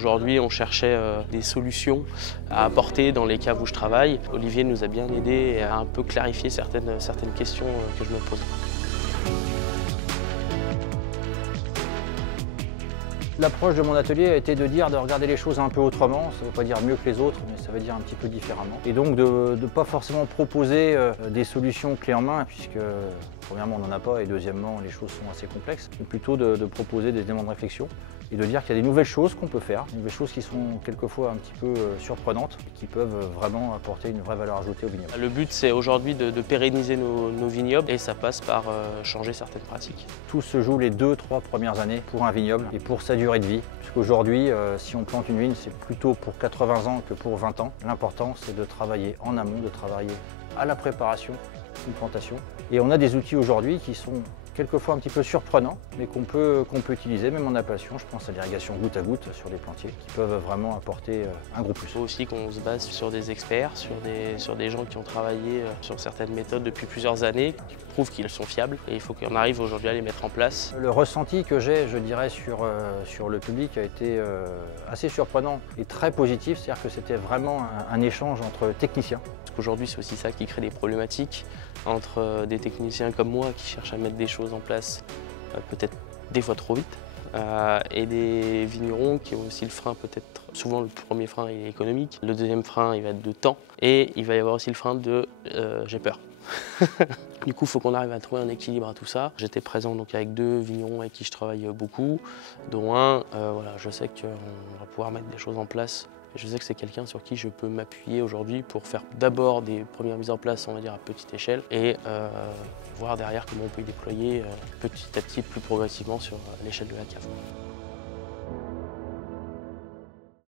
Aujourd'hui, on cherchait des solutions à apporter dans les caves où je travaille. Olivier nous a bien aidés et a un peu clarifié certaines questions que je me posais. L'approche de mon atelier a été de regarder les choses un peu autrement. Ça ne veut pas dire mieux que les autres, mais ça veut dire un petit peu différemment. Et donc de ne pas forcément proposer des solutions clés en main, puisque premièrement on n'en a pas et deuxièmement les choses sont assez complexes, mais plutôt de proposer des éléments de réflexion et de dire qu'il y a des nouvelles choses qu'on peut faire, des nouvelles choses qui sont quelquefois un petit peu surprenantes et qui peuvent vraiment apporter une vraie valeur ajoutée au vignoble. Le but, c'est aujourd'hui de pérenniser nos vignobles et ça passe par changer certaines pratiques. Tout se joue les 2-3 premières années pour un vignoble et pour sa durée de vie. Puisqu'aujourd'hui, si on plante une vigne, c'est plutôt pour 80 ans que pour 20 ans. L'important, c'est de travailler en amont, de travailler à la préparation d'une plantation. Et on a des outils aujourd'hui qui sont quelquefois un petit peu surprenants, mais qu'on peut utiliser même en appellation. Je pense à l'irrigation goutte à goutte sur des plantiers qui peuvent vraiment apporter un gros plus. Il faut aussi qu'on se base sur des experts, sur des gens qui ont travaillé sur certaines méthodes depuis plusieurs années, qui prouvent qu'ils sont fiables et il faut qu'on arrive aujourd'hui à les mettre en place. Le ressenti que j'ai, je dirais, sur le public a été assez surprenant et très positif, c'est-à-dire que c'était vraiment un échange entre techniciens. Aujourd'hui, c'est aussi ça qui crée des problématiques entre des techniciens comme moi qui cherchent à mettre des choses en place peut-être des fois trop vite et des vignerons qui ont aussi le frein peut-être, souvent le premier frein est économique, le deuxième frein il va être de temps et il va y avoir aussi le frein de j'ai peur. Du coup, il faut qu'on arrive à trouver un équilibre à tout ça. J'étais présent donc avec 2 vignerons avec qui je travaille beaucoup, dont un, voilà, je sais qu'on va pouvoir mettre des choses en place. Je sais que c'est quelqu'un sur qui je peux m'appuyer aujourd'hui pour faire d'abord des premières mises en place, on va dire à petite échelle, et voir derrière comment on peut y déployer petit à petit, plus progressivement sur l'échelle de la cave.